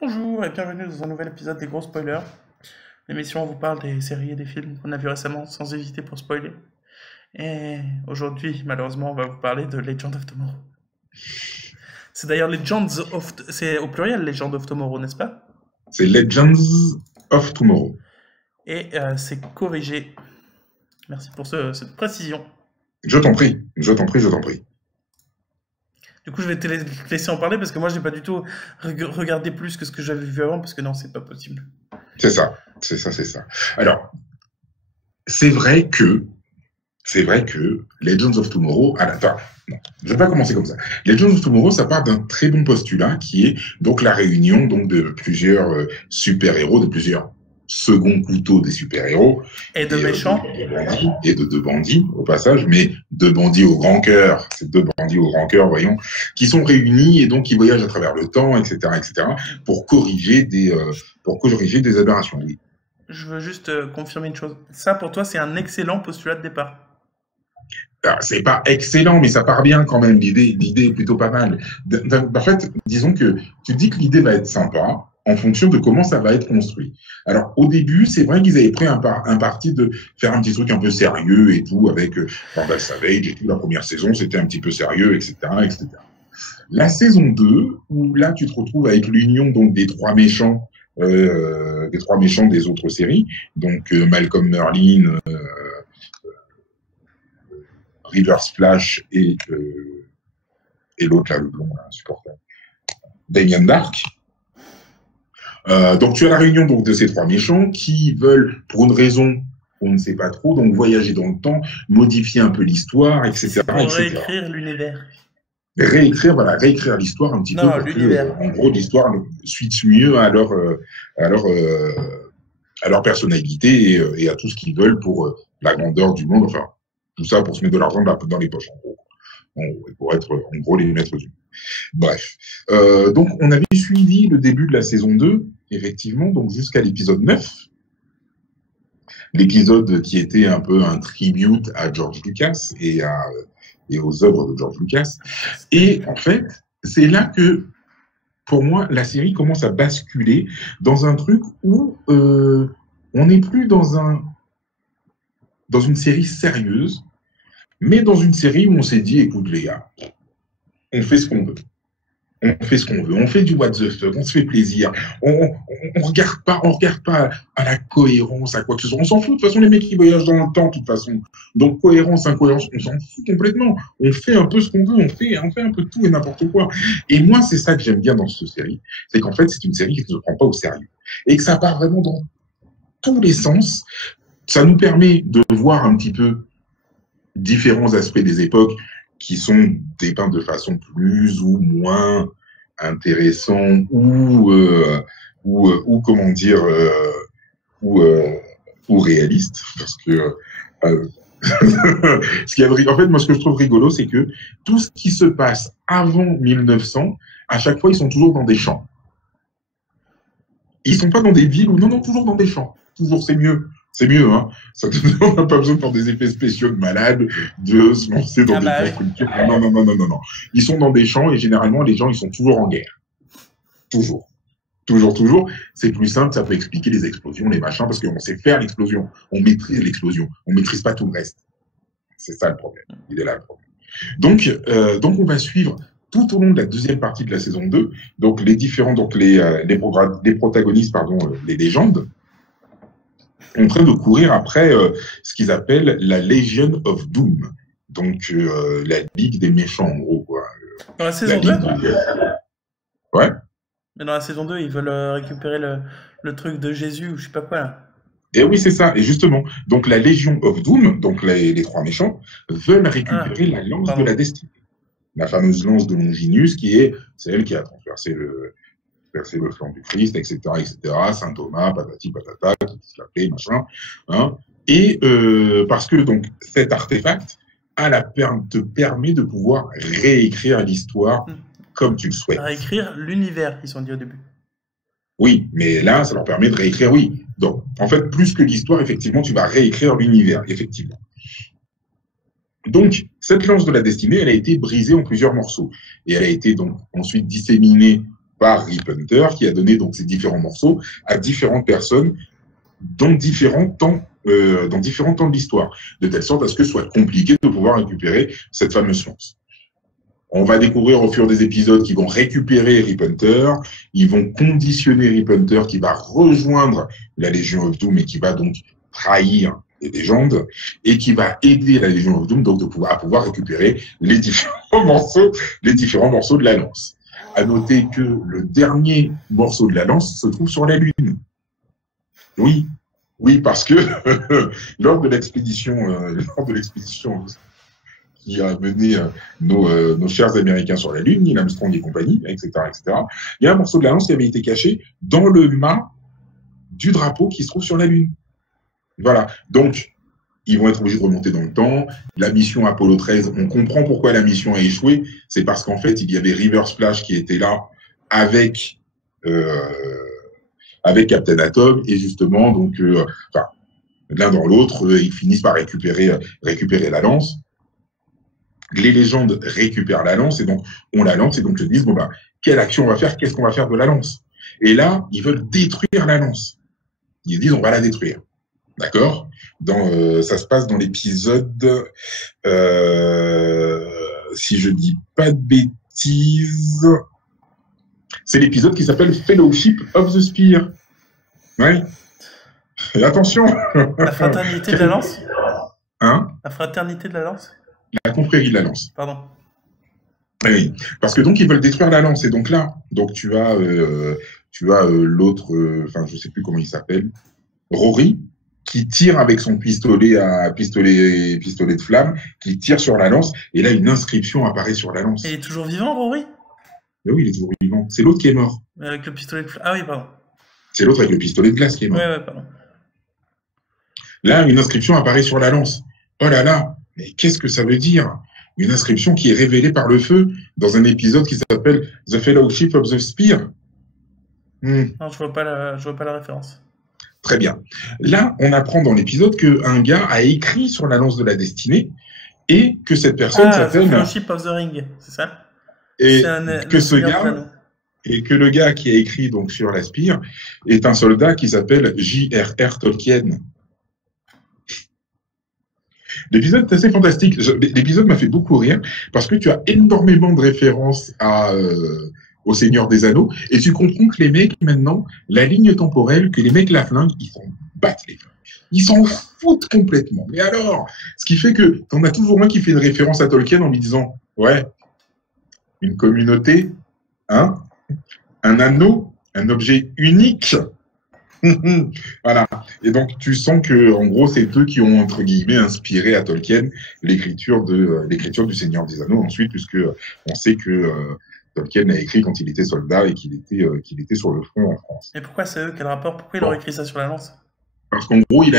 Bonjour et bienvenue dans un nouvel épisode des gros spoilers. L'émission où on vous parle des séries et des films qu'on a vus récemment sans hésiter pour spoiler. Et aujourd'hui, malheureusement, on va vous parler de Legend of Tomorrow. C'est d'ailleurs c'est au pluriel Legend of Tomorrow, n'est-ce pas? C'est Legends of Tomorrow. Et c'est corrigé. Merci pour cette précision. Je t'en prie, je t'en prie, je t'en prie. Du coup, je vais te laisser en parler parce que moi, j'ai pas du tout regardé plus que ce que j'avais vu avant parce que non, c'est pas possible. C'est ça, c'est ça, c'est ça. Alors, c'est vrai que Legends of Tomorrow, enfin, non, je vais pas commencer comme ça. Legends of Tomorrow, ça part d'un très bon postulat qui est donc la réunion donc de plusieurs super-héros, de plusieurs seconds couteaux des super-héros. Et de méchants. Et de deux bandits, au passage, mais deux bandits au grand cœur, c'est deux bandits au grand cœur, voyons, qui sont réunis et donc qui voyagent à travers le temps, etc., pour corriger des aberrations. Oui. Je veux juste confirmer une chose. Ça, pour toi, c'est un excellent postulat de départ. Alors, c'est pas excellent, mais ça part bien quand même. L'idée est plutôt pas mal. En fait, disons que tu dis que l'idée va être sympa en fonction de comment ça va être construit. Alors, au début, c'est vrai qu'ils avaient pris un parti de faire un petit truc un peu sérieux et tout, avec Vandal Savage et tout. La première saison, c'était un petit peu sérieux, etc. La saison 2, où là, tu te retrouves avec l'union donc des trois méchants des autres séries, donc Malcolm Merlyn, River Splash et l'autre là, le blond, là, insupportable, Damien Dark. Donc tu as la réunion donc de ces trois méchants qui veulent, pour une raison on ne sait pas trop, donc voyager dans le temps, modifier un peu l'histoire, etc. Pour réécrire l'univers. Réécrire l'histoire un petit peu pour que, en gros, l'histoire suite mieux à leur personnalité et à tout ce qu'ils veulent pour la grandeur du monde. Enfin, tout ça pour se mettre de l'argent dans les poches, en gros. Pour être, en gros, les maîtres du monde. Bref. Donc, on avait suivi le début de la saison 2, effectivement, donc jusqu'à l'épisode 9. L'épisode qui était un peu un tribute à George Lucas et aux œuvres de George Lucas. Et en fait, c'est là que, pour moi, la série commence à basculer dans un truc où on n'est plus dans une série sérieuse, mais dans une série où on s'est dit, écoute les gars, on fait ce qu'on veut. On fait du what the fuck, on se fait plaisir. On regarde pas à la cohérence, à quoi que ce soit. On s'en fout, de toute façon, les mecs qui voyagent dans le temps, de toute façon. Donc, cohérence, incohérence, on s'en fout complètement. On fait un peu ce qu'on veut, on fait un peu tout et n'importe quoi. Et moi, c'est ça que j'aime bien dans cette série. C'est qu'en fait, c'est une série qui ne se prend pas au sérieux. Et que ça part vraiment dans tous les sens. Ça nous permet de voir un petit peu différents aspects des époques qui sont dépeints de façon plus ou moins intéressant ou comment dire ou réaliste, parce que en fait, moi, ce que je trouve rigolo, c'est que tout ce qui se passe avant 1900, à chaque fois, ils sont toujours dans des champs. Ils sont pas dans des villes ou non, toujours dans des champs. Toujours, c'est mieux. C'est mieux, hein. On n'a pas besoin de faire des effets spéciaux de malades, de se lancer dans des constructions. Non. Ils sont dans des champs et généralement, les gens, ils sont toujours en guerre. Toujours. C'est plus simple, ça peut expliquer les explosions, les machins, parce qu'on sait faire l'explosion. On maîtrise l'explosion. On maîtrise pas tout le reste. C'est ça le problème. Il est là le problème. Donc on va suivre tout au long de la deuxième partie de la saison 2, donc les différents, donc les protagonistes, les légendes, en train de courir après ce qu'ils appellent la Legion of Doom, donc la Ligue des méchants en gros, quoi. Dans la saison 2 Ouais. Mais dans la saison 2, ils veulent récupérer le truc de Jésus ou je sais pas quoi là. Et oui, c'est ça. Et justement, donc la Legion of Doom, donc les trois méchants, veulent récupérer la lance de la destinée. La fameuse lance de Longinus, c'est elle qui a transpercé le flanc du Christ, etc., Saint Thomas, patati patata, tout ce l'appelait, machin. Hein. Et parce que donc cet artefact te permet de pouvoir réécrire l'histoire comme tu le souhaites. Réécrire l'univers, ils sont dit au début. Oui, mais là, ça leur permet de réécrire, oui. Donc, en fait, plus que l'histoire, effectivement, tu vas réécrire l'univers, effectivement. Donc, cette lance de la destinée, elle a été brisée en plusieurs morceaux. Et elle a été donc ensuite disséminée par Rip Hunter, qui a donné donc ces différents morceaux à différentes personnes dans différents temps de l'histoire, de telle sorte à ce que ce soit compliqué de pouvoir récupérer cette fameuse lance. On va découvrir au fur des épisodes qu'ils vont récupérer Rip Hunter, ils vont conditionner Rip Hunter qui va rejoindre la Légion of Doom et qui va donc trahir les légendes et qui va aider la Légion of Doom donc à pouvoir récupérer les différents morceaux de la lance. À noter que le dernier morceau de la lance se trouve sur la Lune. Oui, parce que lors de l'expédition qui a mené nos chers Américains sur la Lune, Neil Armstrong et compagnie, etc., il y a un morceau de la lance qui avait été caché dans le mât du drapeau qui se trouve sur la Lune. Voilà. Donc, ils vont être obligés de remonter dans le temps. La mission Apollo 13, on comprend pourquoi la mission a échoué. C'est parce qu'en fait, il y avait River Splash qui était là avec Captain Atom et justement, donc, l'un dans l'autre, ils finissent par récupérer la lance. Les légendes récupèrent la lance et donc on la lance et donc ils disent bon bah quelle action on va faire, qu'est-ce qu'on va faire de la lance. Et là, ils veulent détruire la lance. Ils disent on va la détruire. D'accord. Ça se passe dans l'épisode, si je dis pas de bêtises, c'est l'épisode qui s'appelle Fellowship of the Spear. Ouais. Et attention. La fraternité de la lance. Hein? La fraternité de la lance. La confrérie de la lance. Pardon. Oui, parce que donc ils veulent détruire la lance et donc là, donc tu as l'autre, je sais plus comment il s'appelle, Rory, qui tire avec son pistolet de flamme, qui tire sur la lance, et là une inscription apparaît sur la lance. Il est toujours vivant, Rory? Oui, il est toujours vivant. C'est l'autre qui est mort. Avec le pistolet de flamme. Ah oui, pardon. C'est l'autre avec le pistolet de glace qui est mort. Ouais, pardon. Là, une inscription apparaît sur la lance. Oh là là, mais qu'est-ce que ça veut dire? Une inscription qui est révélée par le feu dans un épisode qui s'appelle The Fellowship of the Spear. Non, je vois pas la référence. Très bien. Là, on apprend dans l'épisode qu'un gars a écrit sur la lance de la destinée et que cette personne s'appelle... The Fellowship of the Ring, c'est ça? Et que le gars qui a écrit donc sur la spire est un soldat qui s'appelle J.R.R. Tolkien. L'épisode est assez fantastique. L'épisode m'a fait beaucoup rire parce que tu as énormément de références au Seigneur des Anneaux et tu comprends que les mecs, maintenant, la ligne temporelle, que les mecs la flinguent, ils s'en battent les flingues. Ils s'en foutent complètement. Mais alors, ce qui fait que t'en as toujours un qui fait une référence à Tolkien en lui disant « Ouais, une communauté, hein, un anneau, un objet unique. » Voilà. Et donc, tu sens que, en gros, c'est eux qui ont, entre guillemets, inspiré à Tolkien l'écriture du Seigneur des Anneaux ensuite, puisque on sait que Tolkien a écrit quand il était soldat et qu'il était sur le front en France. Et pourquoi c'est eux? Quel rapport? Pourquoi il aurait écrit ça sur la lance? Parce qu'en gros, il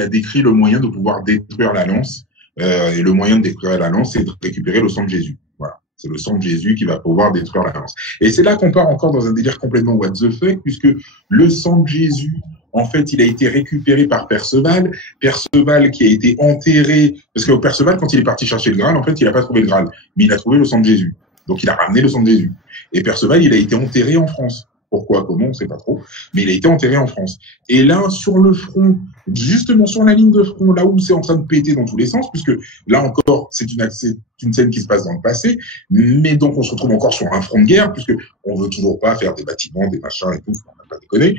a décrit le moyen de pouvoir détruire la lance. Et le moyen de détruire la lance, c'est de récupérer le sang de Jésus. Voilà. C'est le sang de Jésus qui va pouvoir détruire la lance. Et c'est là qu'on part encore dans un délire complètement what the fuck, puisque le sang de Jésus, en fait, il a été récupéré par Perceval. Perceval qui a été enterré, parce que Perceval, quand il est parti chercher le Graal, en fait, il n'a pas trouvé le Graal, mais il a trouvé le sang de Jésus. Donc, il a ramené le sang de Jésus. Et Perceval, il a été enterré en France. Pourquoi, comment, on ne sait pas trop, mais il a été enterré en France. Et là, sur le front, justement sur la ligne de front, là où c'est en train de péter dans tous les sens, puisque là encore, c'est une scène qui se passe dans le passé, mais donc on se retrouve encore sur un front de guerre, puisque on veut toujours pas faire des bâtiments, des machins et tout, on n'a pas déconné.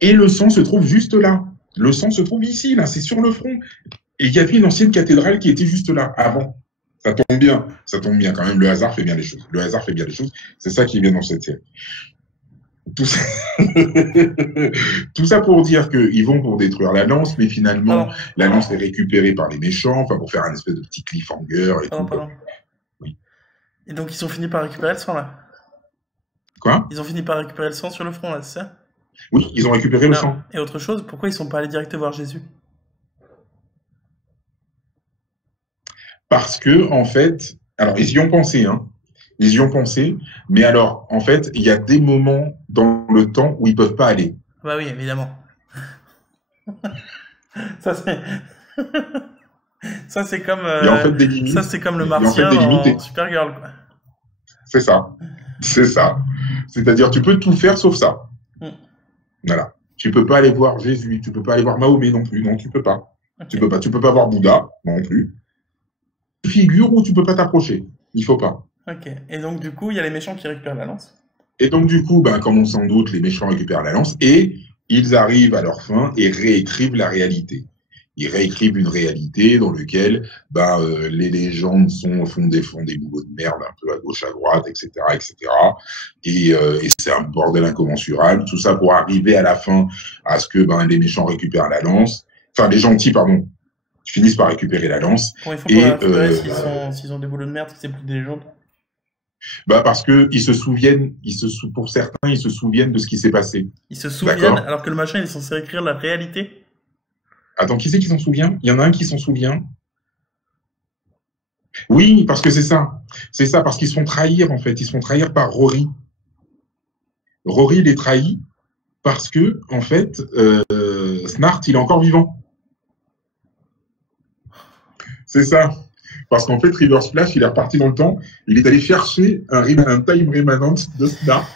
Et le sang se trouve juste là. Le sang se trouve ici, là, c'est sur le front. Et il y avait une ancienne cathédrale qui était juste là, avant. Ça tombe bien quand même. Le hasard fait bien les choses. C'est ça qui est bien dans cette série. Tout ça pour dire qu'ils vont pour détruire la lance, mais finalement, la lance est récupérée par les méchants, enfin pour faire un espèce de petit cliffhanger. Pardon. Oui. Et donc ils ont fini par récupérer le sang là? Quoi? Ils ont fini par récupérer le sang sur le front là, c'est ça? Oui, ils ont récupéré le sang. Et autre chose, pourquoi ils sont pas allés direct voir Jésus? Parce que, en fait, alors ils y ont pensé, mais alors, en fait, il y a des moments dans le temps où ils peuvent pas aller. Bah oui, évidemment. Ça c'est comme. Il y a en fait des limites. Ça c'est comme le Martien dans Supergirl, quoi. C'est ça. C'est ça. C'est-à-dire, tu peux tout faire sauf ça. Hmm. Voilà. Tu peux pas aller voir Jésus, tu peux pas aller voir Mahomet non plus. Non, tu peux pas. Ok. Tu peux pas voir Bouddha non plus. Figure où tu peux pas t'approcher. Il faut pas. Ok. Et donc, du coup, il y a les méchants qui récupèrent la lance. Et donc, du coup, ben, comme on s'en doute, les méchants récupèrent la lance et ils arrivent à leur fin et réécrivent la réalité. Ils réécrivent une réalité dans laquelle les légendes font des boulots de merde un peu à gauche, à droite, etc., etc. Et c'est un bordel incommensurable. Tout ça pour arriver à la fin à ce que les méchants récupèrent la lance. Enfin, les gentils, pardon, finissent par récupérer la lance. Comment ils font pour la récupérer s'ils ont des boulots de merde, si c'est plus des légendes? Parce que ils se souviennent, pour certains, ils se souviennent de ce qui s'est passé. Ils se souviennent alors que le machin il est censé écrire la réalité? Attends, qui c'est qui s'en souvient? Il y en a un qui s'en souvient. Oui, parce que c'est ça. C'est ça, parce qu'ils se font trahir, en fait. Ils se font trahir par Rory. Rory les trahit parce que, en fait, Snart, il est encore vivant. C'est ça. Parce qu'en fait, River Splash, il est reparti dans le temps. Il est allé chercher un time remanent de Snart.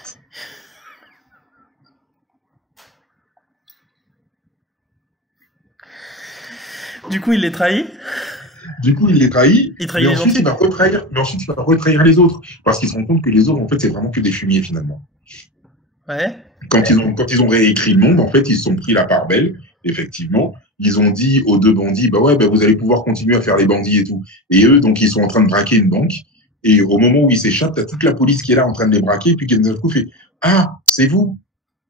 Du coup, il les trahit. Du coup, il les trahit. Il trahit mais les ensuite, gentils. mais ensuite, il va retrahir les autres. Parce qu'ils se rendent compte que les autres, en fait, c'est vraiment que des fumiers, finalement. Ouais. Quand ils ont réécrit le monde, en fait, ils se sont pris la part belle, effectivement. Ils ont dit aux deux bandits, vous allez pouvoir continuer à faire les bandits et tout. Et eux, donc, ils sont en train de braquer une banque. Et au moment où ils s'échappent, t'as toute la police qui est là en train de les braquer. Et puis, qui d'un coup fait, ah, c'est vous?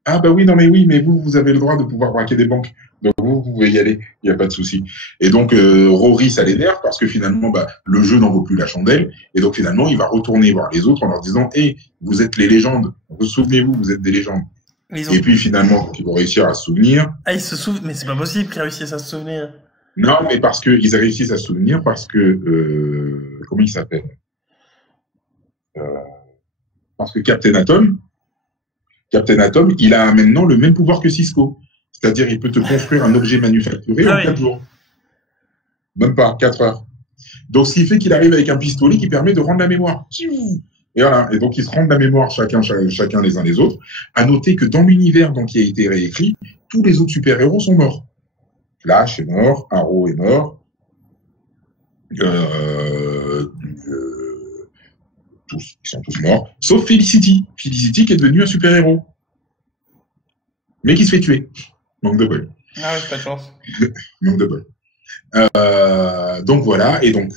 Ah, oui, non, mais oui, mais vous avez le droit de pouvoir braquer des banques. Donc, vous pouvez y aller. Il n'y a pas de souci. Et donc, Rory, ça l'énerve parce que finalement, le jeu n'en vaut plus la chandelle. Et donc, finalement, il va retourner voir les autres en leur disant, vous êtes les légendes. Vous souvenez-vous, vous êtes des légendes. Et puis, finalement, ils vont réussir à se souvenir. Ah, ils se souviennent. Mais c'est pas possible qu'ils réussissent à se souvenir. Non, mais parce qu'ils réussissent à se souvenir parce que, comment il s'appelle? Parce que Captain Atom, il a maintenant le même pouvoir que Cisco. C'est-à-dire, il peut te construire un objet manufacturé en 4 jours. Même pas, 4 heures. Donc, ce qui fait qu'il arrive avec un pistolet qui permet de rendre la mémoire. Et voilà. Et donc, ils se rendent la mémoire chacun les uns les autres. À noter que dans l'univers qui a été réécrit, tous les autres super-héros sont morts. Flash est mort, Arrow est mort. Ils sont tous morts. Sauf Felicity. Felicity qui est devenue un super-héros. Mais qui se fait tuer. Manque de bol. Ah oui, pas de chance. Manque de bol. Donc voilà, et donc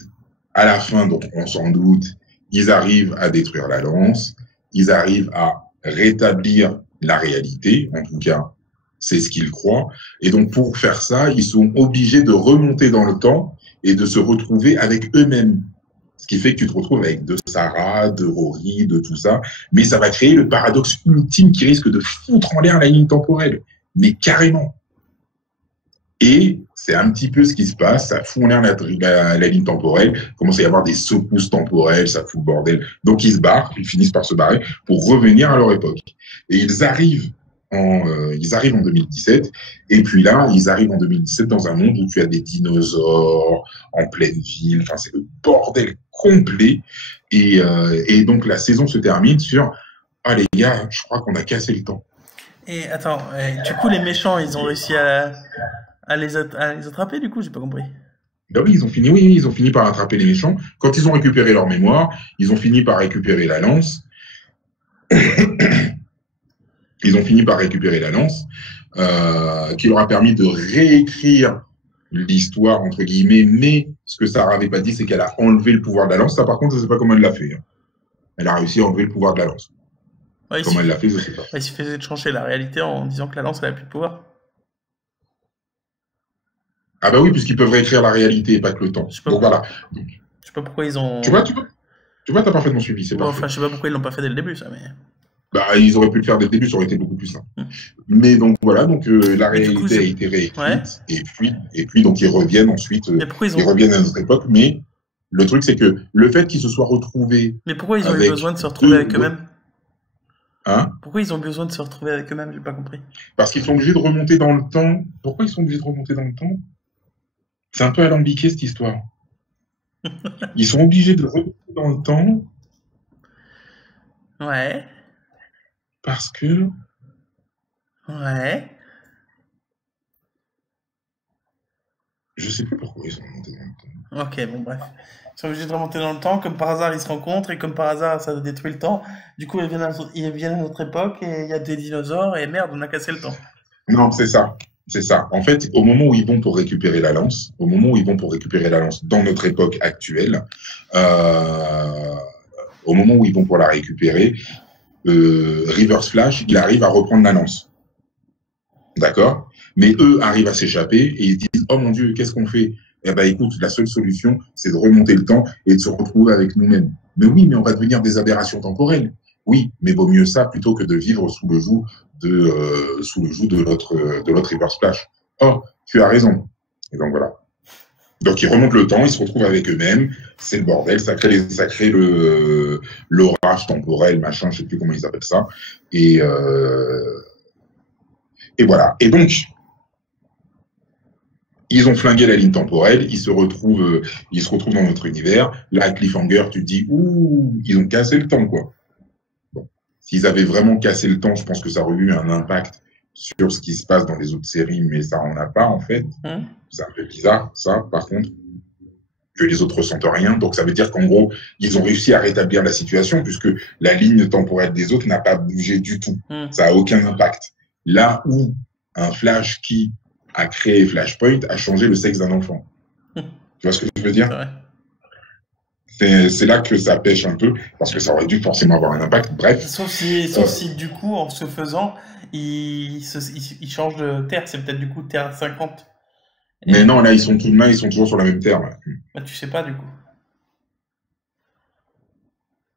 à la fin, donc on s'en doute, ils arrivent à détruire la lance, ils arrivent à rétablir la réalité, en tout cas, c'est ce qu'ils croient. Et donc pour faire ça, ils sont obligés de remonter dans le temps et de se retrouver avec eux-mêmes. Ce qui fait que tu te retrouves avec de Sarah, de Rory, de tout ça. Mais ça va créer le paradoxe ultime qui risque de foutre en l'air la ligne temporelle. Mais carrément. Et c'est un petit peu ce qui se passe. Ça fout en l'air la ligne temporelle. Il commence à y avoir des secousses temporelles. Ça fout le bordel. Donc ils se barrent. Ils finissent par se barrer pour revenir à leur époque. Et ils arrivent en 2017. Et puis là, ils arrivent en 2017 dans un monde où tu as des dinosaures en pleine ville. Enfin, c'est le bordel complet. Et donc, la saison se termine sur « Ah, les gars, je crois qu'on a cassé le temps. » Et attends, du coup, les méchants, ils ont réussi à les attraper, du coup, j'ai pas compris. Oui, ils ont fini par attraper les méchants. Quand ils ont récupéré leur mémoire, ils ont fini par récupérer la lance. Ils ont fini par récupérer la lance, qui leur a permis de réécrire l'histoire, entre guillemets, mais ce que Sarah n'avait pas dit, c'est qu'elle a enlevé le pouvoir de la lance. Ça, par contre, je ne sais pas comment elle l'a fait. Elle a réussi à enlever le pouvoir de la lance. Ouais, comment elle l'a fait, je ne sais pas. Il suffisait de changer la réalité en disant que la lance, elle n'a plus de pouvoir. Ah bah oui, puisqu'ils peuvent réécrire la réalité et pas que le temps. Donc voilà. Je sais pas pourquoi ils ont... Tu vois, t'as parfaitement suivi, c'est parfait. Enfin, je sais pas pourquoi ils l'ont pas fait dès le début, ça, mais... Ils auraient pu le faire dès le début, ça aurait été beaucoup plus simple. Mais donc voilà, la réalité a été réécrite, ouais. et puis donc ils reviennent ensuite, ils reviennent à notre époque, mais le truc c'est que le fait qu'ils se soient retrouvés... Mais pourquoi ils ont eu besoin de se retrouver avec eux-mêmes? Pourquoi ils ont besoin de se retrouver avec eux-mêmes? J'ai pas compris. Parce qu'ils sont obligés de remonter dans le temps. Pourquoi ils sont obligés de remonter dans le temps? C'est un peu alambiqué cette histoire. Ils sont obligés de remonter dans le temps Ouais. Parce que Ouais. je sais plus pourquoi ils sont remontés dans le temps. Ok, bon, bref. Ils sont obligés de remonter dans le temps. Comme par hasard, ils se rencontrent. Et comme par hasard, ça détruit le temps. Du coup, ils viennent à notre époque. Et il y a des dinosaures. Et merde, on a cassé le temps. Non, c'est ça. C'est ça. En fait, au moment où ils vont pour récupérer la lance, au moment où ils vont pour récupérer la lance dans notre époque actuelle, euh, au moment où ils vont pour la récupérer, Reverse Flash, il arrive à reprendre la lance. D'accord? Mais eux arrivent à s'échapper et ils disent, oh mon Dieu, qu'est-ce qu'on fait? Eh ben, écoute, la seule solution, c'est de remonter le temps et de se retrouver avec nous-mêmes. Mais oui, mais on va devenir des aberrations temporelles. Oui, mais vaut mieux ça plutôt que de vivre sous le joug de l'autre Reverse Flash. Oh, tu as raison. Et donc voilà. Donc ils remontent le temps, ils se retrouvent avec eux-mêmes, c'est le bordel, ça crée l'orage temporel, machin, je sais plus comment ils appellent ça. Et, euh, et voilà. Et donc, ils ont flingué la ligne temporelle, ils se retrouvent dans notre univers. Là, Cliffhanger, tu te dis, ouh, ils ont cassé le temps, quoi. Bon. S'ils avaient vraiment cassé le temps, je pense que ça aurait eu un impact sur ce qui se passe dans les autres séries, mais ça en a pas, en fait. C'est un peu bizarre, ça, par contre, que les autres ressentent rien. Donc, ça veut dire qu'en gros, ils ont réussi à rétablir la situation, puisque la ligne temporelle des autres n'a pas bougé du tout. Ça a aucun impact. Là où un Flash qui a créé Flashpoint a changé le sexe d'un enfant. Tu vois ce que je veux dire? C'est là que ça pêche un peu, parce que ça aurait dû forcément avoir un impact. Bref. Sauf si du coup, en se faisant, il change de terre. C'est peut-être du coup Terre 50. Mais non, là, ils sont toujours sur la même terre. Là. Bah, tu sais pas du coup.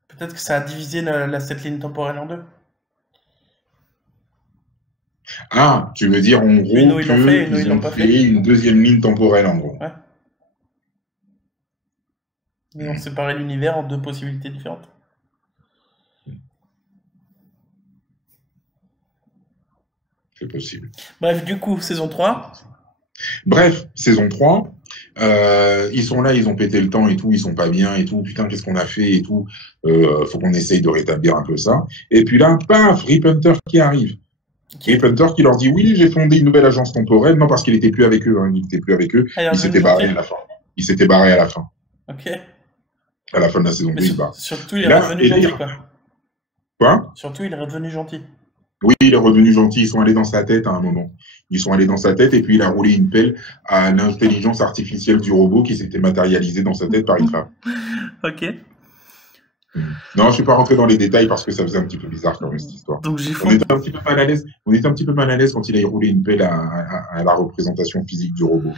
Peut-être que ça a divisé cette ligne temporelle en deux. Ah, tu veux dire en gros qu'ils ont créé une deuxième ligne temporelle en gros. Ouais. Ils ont séparé l'univers en deux possibilités différentes. C'est possible. Bref, du coup, saison 3. Bref, saison 3. Ils sont là, ils ont pété le temps et tout, ils sont pas bien et tout. Putain, qu'est-ce qu'on a fait et tout. Faut qu'on essaye de rétablir un peu ça. Et puis là, paf, Rip Hunter qui arrive. Okay. Rip Hunter qui leur dit oui, j'ai fondé une nouvelle agence temporelle. Non, parce qu'il était plus avec eux. Hein, il était plus avec eux. Il s'était barré à la fin. Il s'était barré à la fin. Ok. À la fin de la saison 2, il part. Surtout, il est revenu gentil, quoi. Quoi? Surtout, il est revenu gentil. Oui, il est revenu gentil. Ils sont allés dans sa tête à un moment. Ils sont allés dans sa tête et puis il a roulé une pelle à l'intelligence artificielle du robot qui s'était matérialisée dans sa tête par Itra. Ok. Non, je ne suis pas rentré dans les détails parce que ça faisait un petit peu bizarre quand même cette histoire. Donc, on était un petit peu mal à l'aise. On était un petit peu mal à l'aise quand il a roulé une pelle à la représentation physique du robot.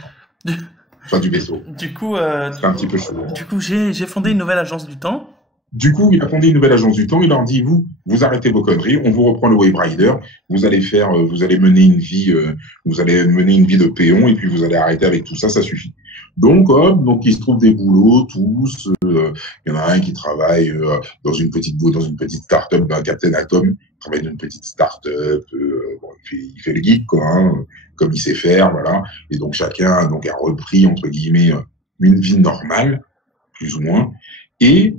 Enfin, du vaisseau. Du coup, c'était un petit peu chaud. Du coup, j'ai fondé une nouvelle agence du temps. Du coup, il a fondé une nouvelle agence du temps. Il leur dit, vous arrêtez vos conneries, on vous reprend le Wave Rider. Vous allez mener une vie de péon et puis vous allez arrêter avec tout ça, ça suffit. Donc, ils se trouvent des boulots tous. Il y en a un qui travaille dans une petite start-up d'un Captain Atom. Il travaille dans une petite start-up. Il fait le geek, quoi, hein, comme il sait faire, voilà. Et donc chacun a repris entre guillemets une vie normale, plus ou moins. Et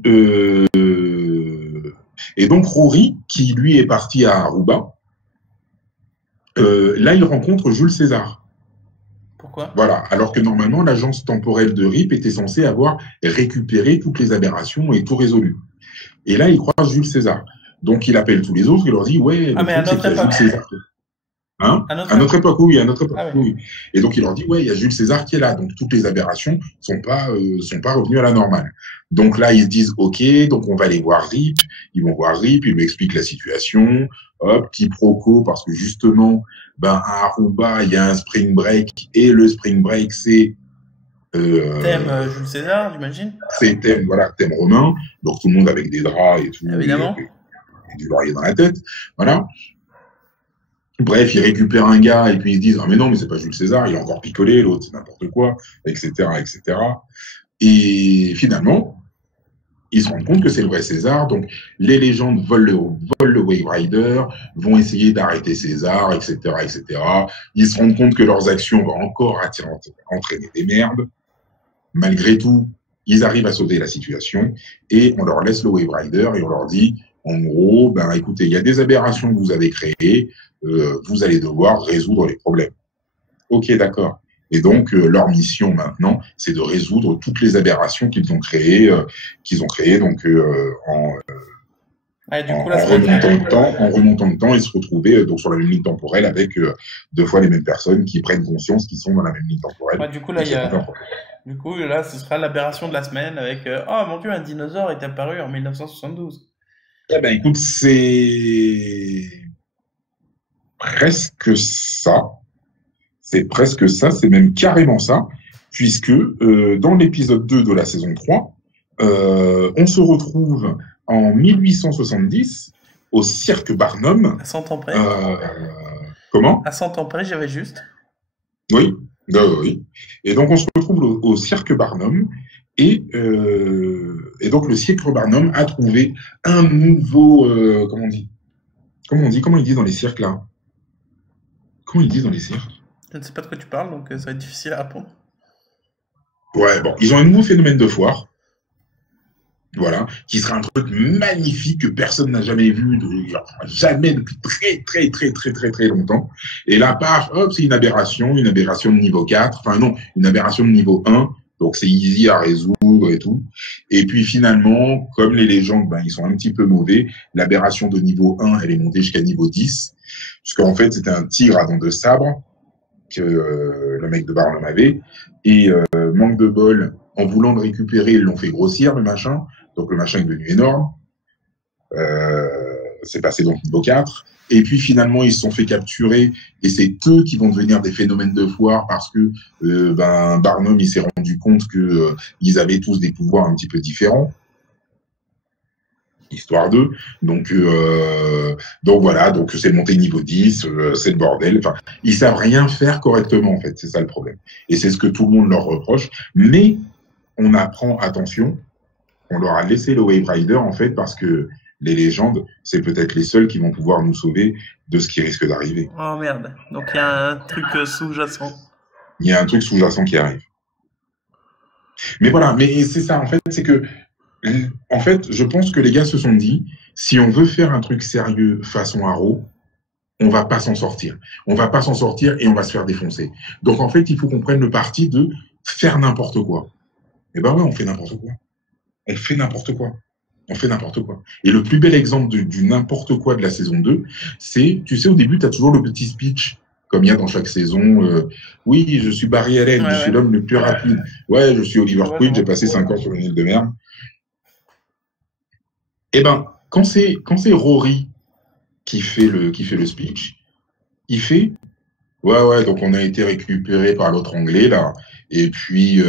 donc Rory, qui lui est parti à Aruba, là il rencontre Jules César. Pourquoi? Voilà, alors que normalement l'agence temporelle de RIP était censée avoir récupéré toutes les aberrations et tout résolu. Et là il croise Jules César. Donc il appelle tous les autres et leur dit ouais, mais à notre époque. Jules César. Hein? À notre époque, oui, à notre époque, oui. Et donc, il leur dit, ouais, il y a Jules César qui est là. Donc, toutes les aberrations sont pas revenues à la normale. Donc là, ils se disent, OK, donc on va aller voir RIP. Ils vont voir RIP, ils lui expliquent la situation. Hop, petit proco, parce que justement, à Aruba, il y a un spring break. Et le spring break, c'est... thème Jules César, j'imagine. C'est thème romain. Donc, tout le monde avec des draps et tout. Évidemment. Et du laurier dans la tête. Voilà. Bref, ils récupèrent un gars et puis ils se disent « Ah mais non, mais c'est pas Jules César, il a encore picolé, l'autre, c'est n'importe quoi, etc., etc. » Et finalement, ils se rendent compte que c'est le vrai César. Donc, les légendes volent le Wave Rider, vont essayer d'arrêter César, etc., etc. Ils se rendent compte que leurs actions vont encore entraîner des merdes. Malgré tout, ils arrivent à sauver la situation et on leur laisse le Wave Rider et on leur dit En gros, ben, écoutez, il y a des aberrations que vous avez créées, vous allez devoir résoudre les problèmes. Ok, d'accord. Et donc, leur mission maintenant, c'est de résoudre toutes les aberrations qu'ils ont créées, donc Ouais, du coup, là, en ça va être... remontant le temps et se retrouver donc sur la même ligne temporelle avec deux fois les mêmes personnes qui prennent conscience qu'ils sont dans la même ligne temporelle. Ouais, du coup, là, Et qu'il y a tout un problème. Du coup, là, ce sera l'aberration de la semaine avec oh mon Dieu, un dinosaure est apparu en 1972. Eh ben, écoute, c'est presque ça. C'est presque ça, c'est même carrément ça, puisque dans l'épisode 2 de la saison 3, on se retrouve en 1870 au cirque Barnum. À 100 ans près. Comment? À 100 ans près, j'avais juste. Oui, oui. Et donc on se retrouve au cirque Barnum. Et donc le cirque Barnum a trouvé un nouveau... comment ils disent dans les cirques là? Comment ils disent dans les cirques? Je ne sais pas de quoi tu parles, donc ça va être difficile à répondre. Ouais, bon, ils ont un nouveau phénomène de foire. Voilà, qui sera un truc magnifique que personne n'a jamais vu, jamais depuis très longtemps. Et là, paf, hop, c'est une aberration de niveau 4, enfin non, une aberration de niveau 1, donc c'est easy à résoudre et tout. Et puis finalement, comme les légendes, ben, ils sont un petit peu mauvais, l'aberration de niveau 1, elle est montée jusqu'à niveau 10, parce qu'en fait, c'était un tigre à dents de sabre que le mec de Barnum avait, et manque de bol, en voulant le récupérer, ils l'ont fait grossir, le machin. Donc le machin est devenu énorme. C'est passé donc niveau 4. Et puis finalement, ils se sont fait capturer. Et c'est eux qui vont devenir des phénomènes de foire parce que Barnum, il s'est rendu compte qu'ils avaient tous des pouvoirs un petit peu différents. Histoire d'eux. Donc voilà, donc c'est monté niveau 10, c'est le bordel. Enfin, ils savent rien faire correctement, en fait. C'est ça le problème. Et c'est ce que tout le monde leur reproche. Mais on apprend, attention, on leur a laissé le Wave Rider, en fait, parce que les légendes, c'est peut-être les seuls qui vont pouvoir nous sauver de ce qui risque d'arriver. Oh merde, donc il y a un truc sous-jacent. Il y a un truc sous-jacent qui arrive. Mais voilà, mais c'est ça, en fait, c'est que, en fait, je pense que les gars se sont dit, si on veut faire un truc sérieux façon Arrow, on va pas s'en sortir. On va pas s'en sortir et on va se faire défoncer. Donc, en fait, il faut qu'on prenne le parti de faire n'importe quoi. Et ben ouais, on fait n'importe quoi. On fait n'importe quoi. On fait n'importe quoi. Et le plus bel exemple du n'importe quoi de la saison 2, c'est, tu sais, au début, tu as toujours le petit speech, comme il y a dans chaque saison. Oui, je suis Barry Allen, je suis l'homme le plus rapide. Ouais, je suis Oliver Queen, j'ai passé 5 ans sur une île de merde. Eh ben, quand c'est Rory qui fait le speech, il fait, ouais, donc on a été récupéré par l'autre anglais, là, et puis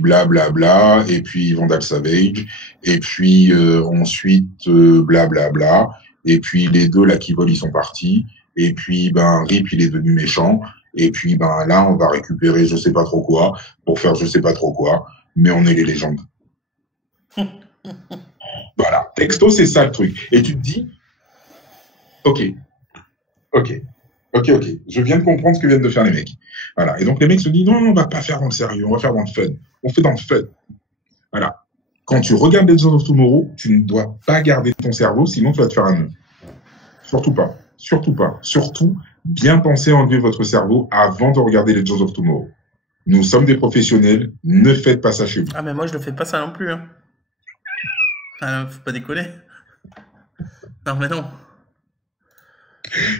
blablabla, et puis Vandal Savage, et puis ensuite blablabla, et puis les deux là qui volent, ils sont partis, et puis ben Rip il est devenu méchant, et puis ben là on va récupérer je sais pas trop quoi pour faire je sais pas trop quoi, mais on est les légendes. Voilà, texto c'est ça le truc. Et tu te dis, ok, je viens de comprendre ce que viennent de faire les mecs. Voilà. Et donc les mecs se disent non, on va pas faire dans le sérieux, on va faire dans le fun. On fait dans le fun. Voilà. Quand tu regardes Legends of Tomorrow, tu ne dois pas garder ton cerveau, sinon tu vas te faire un nœud. Surtout pas. Surtout pas. Surtout, bien penser à enlever votre cerveau avant de regarder Legends of Tomorrow. Nous sommes des professionnels, ne faites pas ça chez vous. Ah mais moi je le fais pas ça non plus. Hein. Ah, faut pas déconner. Non mais non.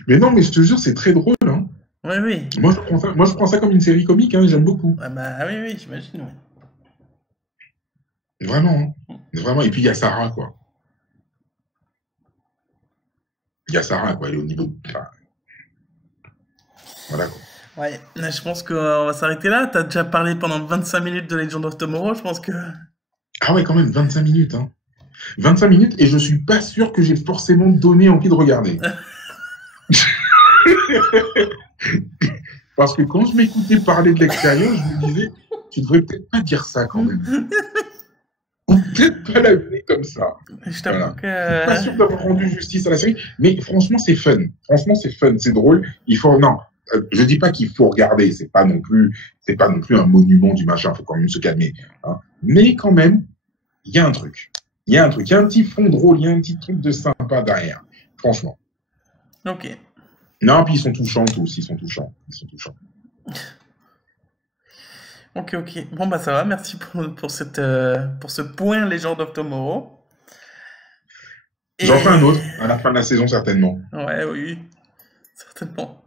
Mais non, mais je te jure, c'est très drôle. Hein. Oui. Moi, je prends ça comme une série comique, hein, j'aime beaucoup. Ah bah oui, j'imagine. Ouais. Vraiment, hein. Vraiment. Et puis, il y a Sarah, quoi. Il y a Sarah, quoi. Elle est au niveau... Enfin, voilà, quoi. Ouais, je pense qu'on va s'arrêter là. T'as déjà parlé pendant 25 minutes de Legend of Tomorrow, je pense que... Ah ouais, quand même, 25 minutes, hein. 25 minutes, et je suis pas sûr que j'ai forcément donné envie de regarder. Parce que quand je m'écoutais parler de l'extérieur, je me disais, tu devrais peut-être pas dire ça quand même. Ou peut-être pas la mener comme ça. Je t'avoue que... Je suis pas sûr d'avoir rendu justice à la série, mais franchement, c'est fun. Franchement, c'est fun, c'est drôle. Il faut... Non, je dis pas qu'il faut regarder, c'est pas non plus un monument du machin, faut quand même se calmer. Hein. Mais quand même, il y a un truc. Il y a un truc, il y a un petit fond drôle, il y a un petit truc de sympa derrière. Franchement. Ok. Non, puis ils sont touchants tous, ils sont touchants. Ils sont touchants. Ok, ok. Bon, bah ça va, merci pour ce point Legend of Tomorrow. J'en fais un Et... autre, à la fin de la saison, certainement. Ouais, oui, certainement.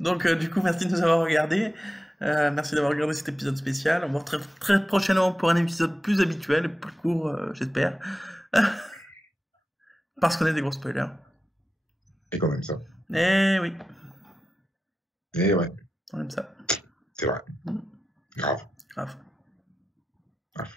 Donc, du coup, merci de nous avoir regardés. Merci d'avoir regardé cet épisode spécial. On va retrouver très prochainement pour un épisode plus habituel et plus court, j'espère. Parce qu'on est des gros spoilers. Et quand même ça. Eh oui, Et ouais, on aime ça. c'est vrai. Grave. Grave. Grave.